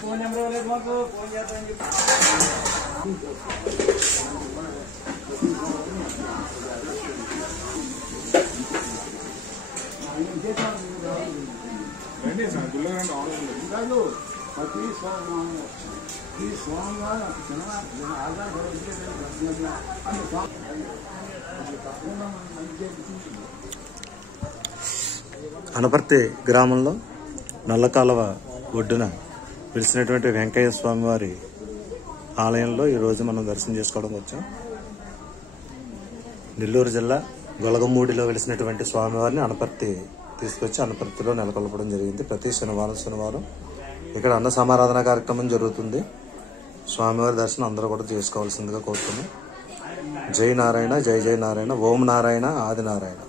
Phone number లేదు మాకు, phone చేద్దామని చెప్పి. అనపర్తి గ్రామంలో నల్లకాలువ ఒడ్డున పిలిచినటువంటి వెంకయ్య స్వామి వారి ఆలయంలో ఈరోజు మనం దర్శనం చేసుకోవడం వచ్చాం. నెల్లూరు జిల్లా గొలగమూడిలో వెలిసినటువంటి స్వామివారిని అనపర్తి తీసుకొచ్చి అనపర్తిలో నెలకొల్పడం జరిగింది. ప్రతి శనివారం ఇక్కడ అన్న సమారాధన కార్యక్రమం జరుగుతుంది. స్వామివారి దర్శనం అందరూ కూడా చేసుకోవాల్సిందిగా కోరుతున్నాం. జై నారాయణ, జై జై నారాయణ, ఓం నారాయణ, ఆది నారాయణ.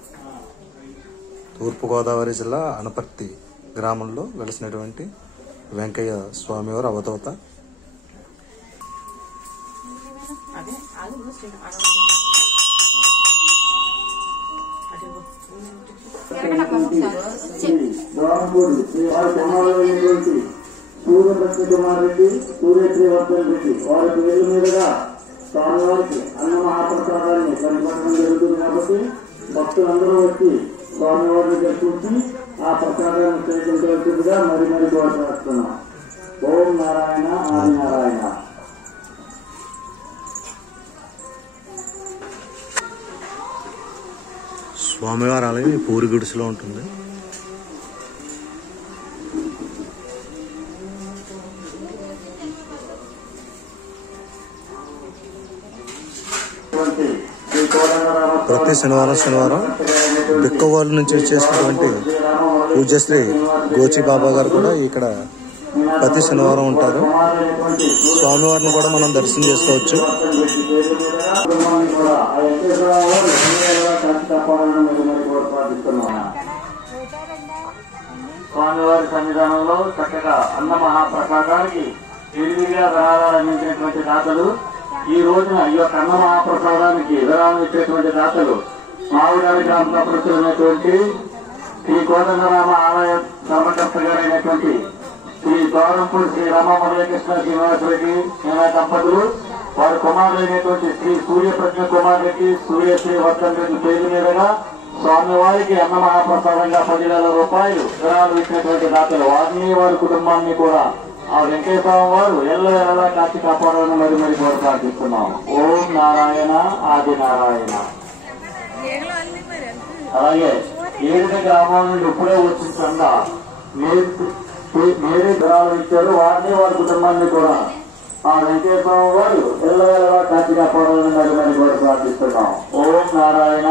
తూర్పుగోదావరి జిల్లా అనపర్తి గ్రామంలో వెలిసినటువంటి వెంకయ్య స్వామివారి అవధూత. సూర్యభక్తి కుమార్ రెడ్డి, సూర్యశ్రీవర్ధన్ రెడ్డి వారి పేరు మీదుగా స్వామివారికి అన్న మహాప్రసాదాన్ని కనిపెట్టడం జరుగుతుంది. కాబట్టి భక్తులందరూ వచ్చి స్వామివారిని దర్శించి ఆ ప్రసాదాన్ని స్వీకరించవలసిందిగా మరి కోరుతున్నాం. ఓం నారాయణ, ఆది నారాయణ. స్వామివారి ఆలయం ఈ పూరి గుడిసెలో ఉంటుంది. ప్రతి శనివారం బిక్కవాళ్ళ నుంచి వచ్చేసినటువంటి పూజ్యశ్రీ గోచి బాబా గారు కూడా ఇక్కడ ప్రతి శనివారం ఉంటారు. స్వామివారిని కూడా మనం దర్శనం చేసుకోవచ్చు. స్వామివారి సన్నిధానంలో చక్కగా అన్న మహాప్రసాదానికి విరివిగా విరాళాలు అందించినటువంటి దాతలు, ఈ రోజున ఈ యొక్క అన్న మహాప్రసాదానికి విరాళం ఇచ్చేటువంటి దాతలు మావుడారి గ్రామంలో ప్రచురైనటువంటి శ్రీ కోదండరామ ఆలయ ధర్మకర్త గారైనటువంటి శ్రీ గౌరంపూడి శ్రీ రామమలయకృష్ణ శ్రీనివాసరెడ్డి దంపతులు, వారి కుమారులైనటువంటి శ్రీ సూర్యప్రజ్ఞ కుమార్ రెడ్డి, సూర్యశ్రీవర్ధన్ రెడ్డి పేరు మీదుగా స్వామివారికి అన్న మహాప్రసాదంగా 10,000 రూపాయలు విరాళాలు ఇచ్చినటువంటి దాతలు, వారిని వారి కుటుంబాన్ని కూడా ఆ వెంకయ్య స్వామి వారు ఎల్లవేళలా కాచి కాపాడాలని మరి కోరి ప్రార్థిస్తున్నాం. ఓం నారాయణ, ఆది నారాయణ. అలాగే ఏడుక గ్రామాల నుండి ఇప్పుడే వచ్చిన చంద మీరే విరాళాలు ఇచ్చారు, వారిని వారి కుటుంబాన్ని కూడా ఆ వెంకయ్య స్వామి వారు ఎల్లవేళలా కాచి కాపాడాలని మరి కోరి ప్రార్థిస్తున్నాం. ఓం నారాయణ,